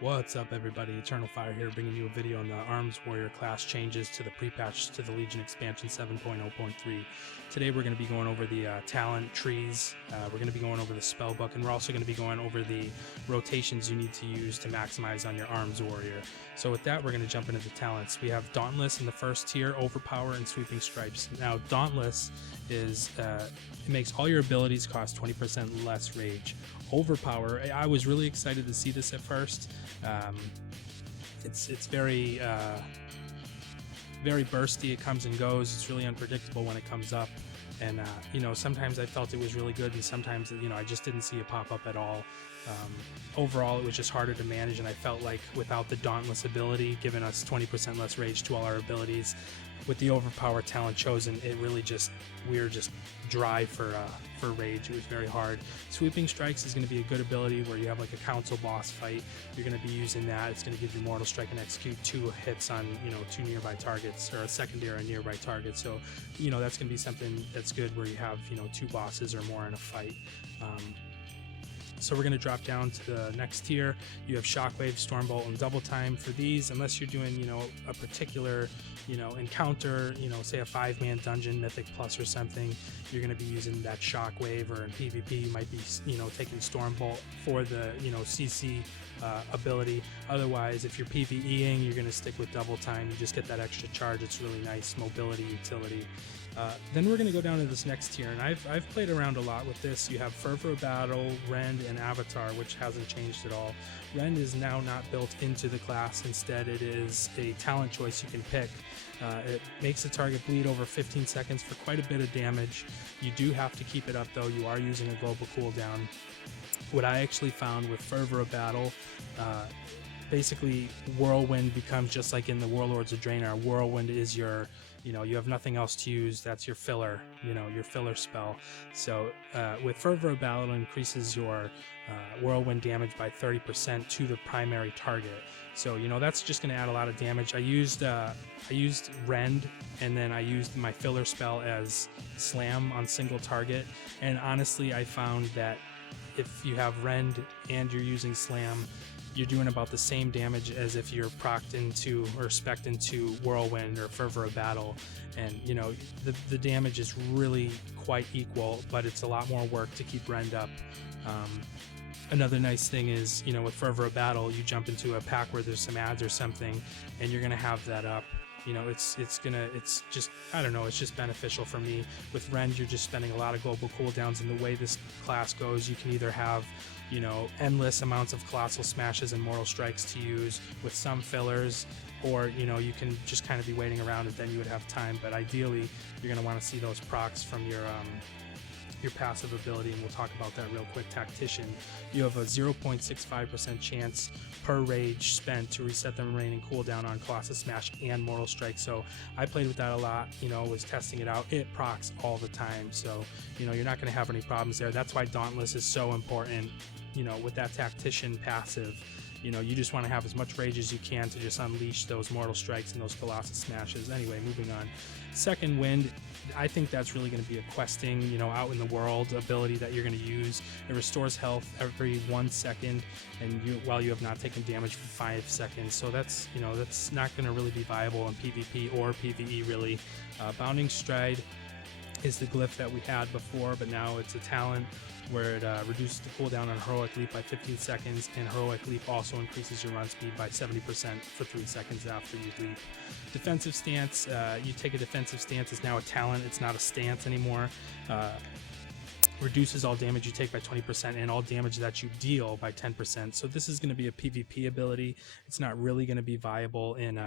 What's up, everybody? Eternal Fire here, bringing you a video on the Arms Warrior class changes to the pre-patch to the Legion expansion 7.0.3. Today we're going to be going over the talent trees, we're going to be going over the spell book, and we're also going to be going over the rotations you need to use to maximize on your Arms Warrior. So with that, we're going to jump into the talents. We have Dauntless in the first tier, Overpower, and Sweeping Stripes. Now, Dauntless is it makes all your abilities cost 20% less rage. Overpower, I was really excited to see this at first. It's very very bursty. It comes and goes. It's really unpredictable when it comes up, and you know, sometimes I felt it was really good, and sometimes, you know, I just didn't see it pop up at all. Overall, it was just harder to manage, and I felt like without the Dauntless ability giving us 20% less rage to all our abilities, with the Overpower talent chosen, it really just, we were just dry for rage. It was very hard. Sweeping Strikes is going to be a good ability where you have like a council boss fight. You're going to be using that. It's going to give you Mortal Strike and execute 2 hits on, you know, 2 nearby targets, or a secondary nearby target. So, you know, that's going to be something that's good where you have, you know, 2 bosses or more in a fight. So we're going to drop down to the next tier. You have Shockwave, Stormbolt, and Double Time. For these, unless you're doing, you know, a particular, you know, encounter, you know, say a 5-man dungeon, Mythic Plus or something, you're going to be using that Shockwave, or in PvP you might be, you know, taking Stormbolt for the, you know, CC ability. Otherwise, if you're PvEing, you're going to stick with Double Time. You just get that extra charge. It's really nice mobility utility. Then we're going to go down to this next tier, and I've played around a lot with this. You have Fervor of Battle, Rend, and Avatar, which hasn't changed at all. Rend is now not built into the class. Instead, it is a talent choice you can pick. It makes the target bleed over 15 seconds for quite a bit of damage. You do have to keep it up, though. You are using a global cooldown. What I actually found with Fervor of Battle, basically Whirlwind becomes just like in the Warlords of Draenor. Whirlwind is your, you know, you have nothing else to use. That's your filler, you know, your filler spell. So with Fervor of Battle, it increases your Whirlwind damage by 30% to the primary target. So, you know, that's just going to add a lot of damage. I used Rend, and then I used my filler spell as Slam on single target. And honestly, I found that if you have Rend and you're using Slam, you're doing about the same damage as if you're procced into or spec'd into Whirlwind or Fervor of Battle. And, you know, the damage is really quite equal, but it's a lot more work to keep Rend up. Another nice thing is, you know, with Fervor of Battle, you jump into a pack where there's some ads or something, and you're gonna have that up. You know, it's just, I don't know, it's just beneficial for me. With Rend, you're just spending a lot of global cooldowns, and the way this class goes, you can either have, you know, endless amounts of Colossal Smashes and Mortal Strikes to use with some fillers, or, you know, you can just kind of be waiting around, and then you would have time. But ideally, you're going to want to see those procs from your passive ability, and we'll talk about that real quick. Tactician, you have a 0.65% chance per rage spent to reset the remaining cooldown on Colossus Smash and Mortal Strike. So I played with that a lot, you know, was testing it out. It procs all the time, so, you know, you're not going to have any problems there. That's why Dauntless is so important, you know, with that Tactician passive. You know, you just want to have as much rage as you can to just unleash those Mortal Strikes and those Colossus Smashes. Anyway, moving on. Second Wind, I think that's really going to be a questing, you know, out in the world ability that you're going to use. It restores health every 1 second, and while you have not taken damage for 5 seconds. So that's, you know, that's not going to really be viable in PvP or PvE really. Bounding Stride is the glyph that we had before, but now it's a talent where it reduces the cooldown on Heroic Leap by 15 seconds, and Heroic Leap also increases your run speed by 70% for 3 seconds after you leap. Defensive Stance, you take a defensive stance, is now a talent, it's not a stance anymore. Reduces all damage you take by 20% and all damage that you deal by 10%. So this is going to be a PvP ability. It's not really going to be viable in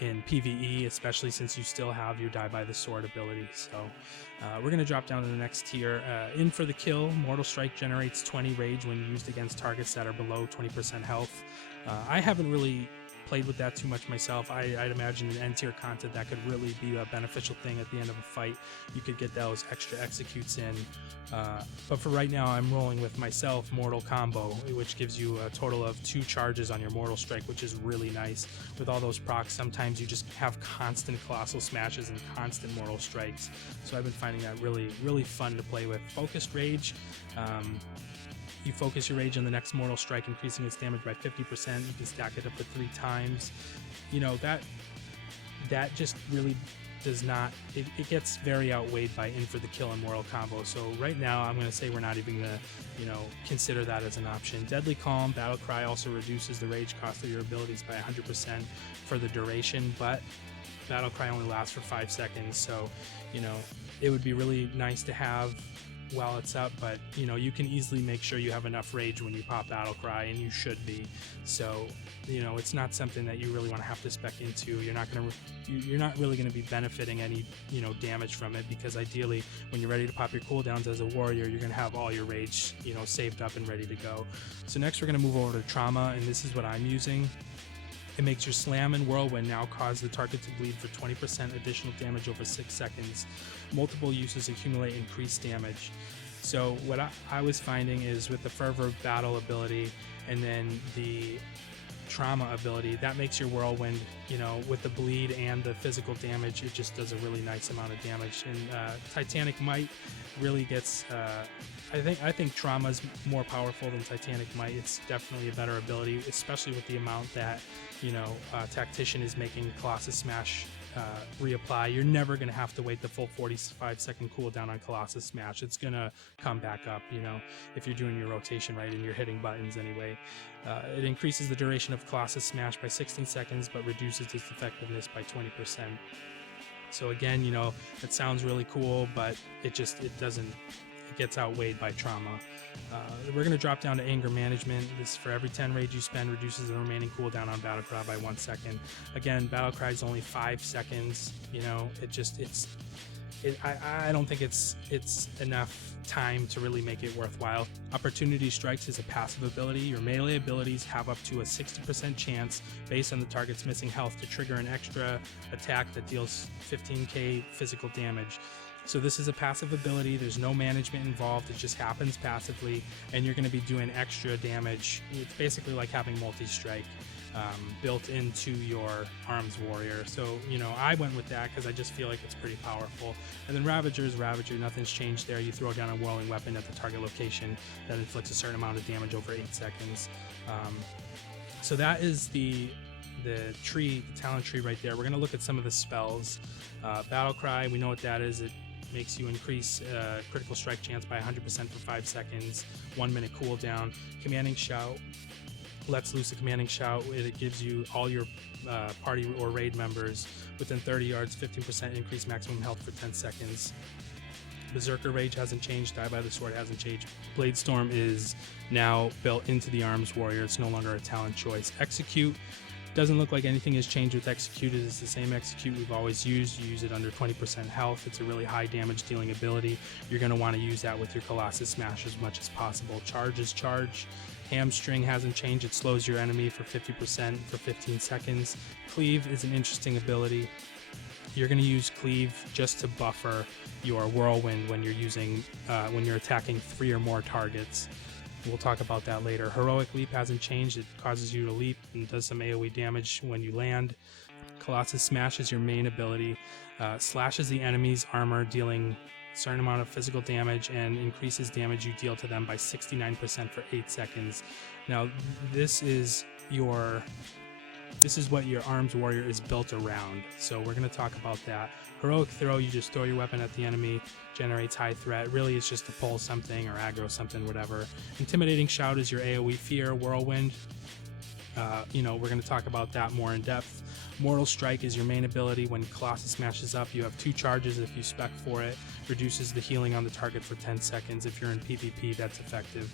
PvE, especially since you still have your Die by the Sword ability. So we're going to drop down to the next tier. In for the kill, Mortal Strike generates 20 rage when used against targets that are below 20% health. I haven't really played with that too much myself. I'd imagine in end tier content that could really be a beneficial thing at the end of a fight. You could get those extra executes in. But for right now, I'm rolling with myself Mortal Combo, which gives you a total of 2 charges on your Mortal Strike, which is really nice. With all those procs, sometimes you just have constant Colossal Smashes and constant Mortal Strikes. So I've been finding that really, really fun to play with. Focused Rage, You focus your rage on the next mortal strike, increasing its damage by 50%. You can stack it up to 3 times. You know, that just really does not, it gets very outweighed by in for the kill and mortal combo. So right now I'm going to say we're not even going to, you know, consider that as an option. Deadly Calm, Battle Cry also reduces the rage cost of your abilities by 100% for the duration, but Battle Cry only lasts for 5 seconds. So, you know, it would be really nice to have while it's up, but you know, you can easily make sure you have enough rage when you pop Battle Cry, and you should be. So, you know, it's not something that you really want to have to spec into. You're not really going to be benefiting any, you know, damage from it, because ideally when you're ready to pop your cooldowns as a warrior, you're going to have all your rage, you know, saved up and ready to go. So next we're going to move over to Trauma, and this is what I'm using. It makes your Slam and Whirlwind now cause the target to bleed for 20% additional damage over 6 seconds. Multiple uses accumulate increased damage. So what I was finding is with the Fervor Battle ability and then the Trauma ability, that makes your Whirlwind, you know, with the bleed and the physical damage, it just does a really nice amount of damage. And Titanic Might really gets... I think Trauma is more powerful than Titanic Might. It's definitely a better ability, especially with the amount that, you know, Tactician is making Colossus Smash reapply. You're never going to have to wait the full 45-second cooldown on Colossus Smash. It's going to come back up, you know, if you're doing your rotation right and you're hitting buttons anyway. It increases the duration of Colossus Smash by 16 seconds, but reduces its effectiveness by 20%. So again, you know, it sounds really cool, but it doesn't... It gets outweighed by Trauma. We're going to drop down to Anger Management. This, for every 10 rage you spend, reduces the remaining cooldown on Battle Cry by 1 second. Again, Battle Cry is only 5 seconds. You know, I don't think it's enough time to really make it worthwhile. Opportunity Strikes is a passive ability. Your melee abilities have up to a 60% chance, based on the target's missing health, to trigger an extra attack that deals 15k physical damage. So this is a passive ability. There's no management involved. It just happens passively, and you're going to be doing extra damage. It's basically like having multi-strike built into your Arms Warrior. So, you know, I went with that because I just feel like it's pretty powerful. And then Ravager is Ravager. Nothing's changed there. You throw down a whirling weapon at the target location that inflicts a certain amount of damage over 8 seconds. So that is the tree, the talent tree right there. We're going to look at some of the spells. Battle Cry, we know what that is. It makes you increase critical strike chance by 100% for 5 seconds, 1 minute cooldown. Commanding Shout lets loose a Commanding Shout. It gives you all your party or raid members within 30 yards 15% increased maximum health for 10 seconds. Berserker Rage hasn't changed. Die by the Sword hasn't changed. Blade Storm is now built into the Arms Warrior. It's no longer a talent choice. Execute doesn't look like anything has changed with Execute. It's the same Execute we've always used. You use it under 20% health. It's a really high damage dealing ability. You're going to want to use that with your Colossus Smash as much as possible. Charge is Charge. Hamstring hasn't changed. It slows your enemy for 50% for 15 seconds. Cleave is an interesting ability. You're going to use Cleave just to buffer your Whirlwind when you're using when you're attacking 3 or more targets. We'll talk about that later. Heroic Leap hasn't changed. It causes you to leap and does some AoE damage when you land. Colossus Smash is your main ability. Slashes the enemy's armor, dealing a certain amount of physical damage, and increases damage you deal to them by 69% for 8 seconds. Now, this is what your Arms Warrior is built around. So we're going to talk about that. Heroic Throw, you just throw your weapon at the enemy, generates high threat. Really, it's just to pull something or aggro something, whatever. Intimidating Shout is your AoE fear. Whirlwind, you know, we're going to talk about that more in depth. Mortal Strike is your main ability. When Colossus smashes up, you have 2 charges if you spec for it. Reduces the healing on the target for 10 seconds. If you're in PvP, that's effective.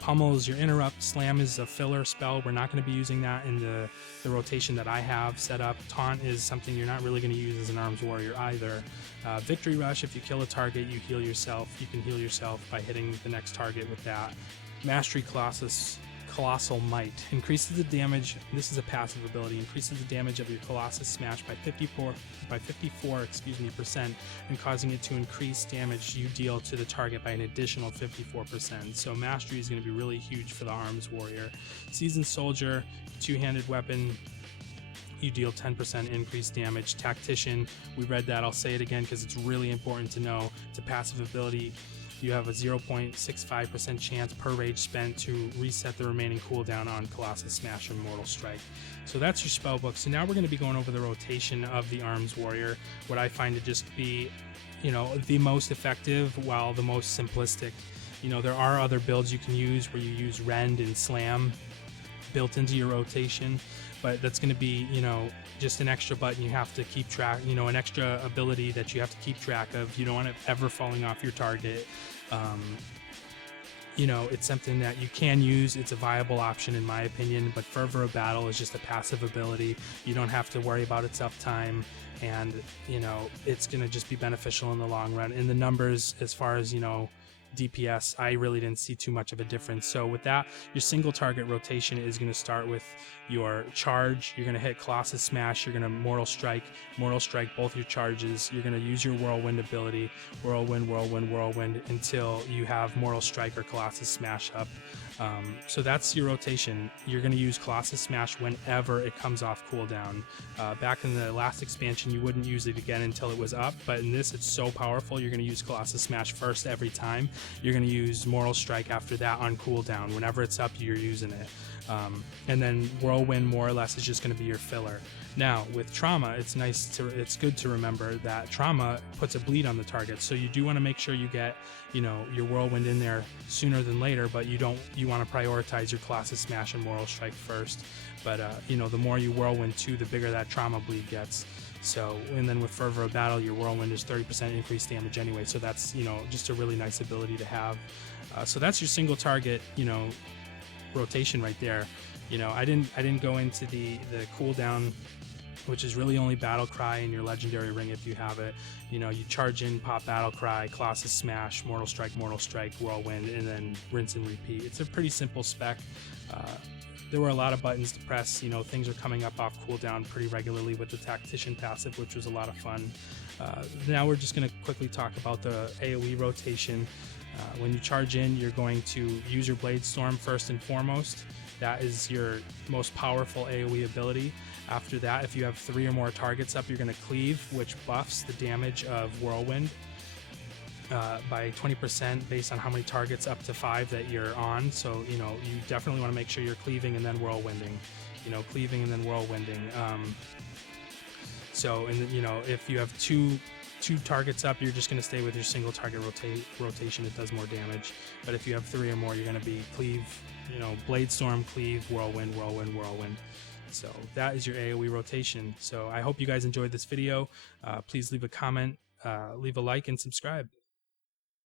Pummel is your Interrupt. Slam is a filler spell. We're not going to be using that in the rotation that I have set up. Taunt is something you're not really going to use as an Arms Warrior either. Victory Rush, if you kill a target, you heal yourself. You can heal yourself by hitting the next target with that. Mastery Colossal Might increases the damage. This is a passive ability. Increases the damage of your Colossus Smash by 54% and causing it to increase damage you deal to the target by an additional 54%. So Mastery is going to be really huge for the Arms Warrior. Seasoned Soldier, 2-handed weapon. You deal 10% increased damage. Tactician, we read that. I'll say it again because it's really important to know. It's a passive ability. you have a 0.65% chance per rage spent to reset the remaining cooldown on Colossus Smash and Mortal Strike. So that's your spell book. So now we're going to be going over the rotation of the Arms Warrior, what I find to just be, you know, the most effective while the most simplistic. You know, there are other builds you can use where you use Rend and Slam built into your rotation, but that's going to be, you know, just an extra button you have to keep track, you know, an extra ability that you have to keep track of. You don't want it ever falling off your target. You know, it's something that you can use. It's a viable option in my opinion, but Fervor of Battle is just a passive ability. You don't have to worry about its uptime, and, you know, it's going to just be beneficial in the long run. In the numbers, as far as, you know, DPS, I really didn't see too much of a difference. So with that, your single target rotation is going to start with your charge. You're going to hit Colossus Smash, you're going to Mortal Strike both your charges. You're going to use your Whirlwind ability, Whirlwind, Whirlwind, Whirlwind, until you have Mortal Strike or Colossus Smash up. So that's your rotation. You're going to use Colossus Smash whenever it comes off cooldown. Back in the last expansion, you wouldn't use it again until it was up, but in this, it's so powerful, you're going to use Colossus Smash first every time. You're going to use Mortal Strike after that on cooldown. Whenever it's up, you're using it. And then Whirlwind, more or less, is just going to be your filler. Now, with Trauma, it's good to remember that Trauma puts a bleed on the target, so you do want to make sure you get, you know, your Whirlwind in there sooner than later, but you want to prioritize your Colossus Smash and Mortal Strike first. But, you know, the more you Whirlwind too, the bigger that Trauma bleed gets. So, and then with Fervor of Battle, your Whirlwind is 30% increased damage anyway, so that's, you know, just a really nice ability to have. So that's your single target, you know, rotation right there. You know, I didn't go into the cooldown, which is really only Battle Cry in your Legendary Ring if you have it. You know, you charge in, pop Battle Cry, Colossus Smash, Mortal Strike, Whirlwind, and then rinse and repeat. It's a pretty simple spec. There were a lot of buttons to press. You know, things are coming up off cooldown pretty regularly with the Tactician passive, which was a lot of fun. Now we're just going to quickly talk about the AoE rotation. When you charge in, you're going to use your Blade Storm first and foremost. That is your most powerful AoE ability. After that, if you have 3 or more targets up, you're going to Cleave, which buffs the damage of Whirlwind by 20% based on how many targets up to 5 that you're on. So, you know, you definitely want to make sure you're cleaving and then whirlwinding. You know, cleaving and then whirlwinding. So, and you know, if you have two targets up, you're just going to stay with your single target rotation. It does more damage. But if you have 3 or more, you're going to be Cleave, you know, Blade Storm, Cleave, Whirlwind, Whirlwind, Whirlwind. So that is your AoE rotation. So I hope you guys enjoyed this video. Please leave a comment, leave a like, and subscribe.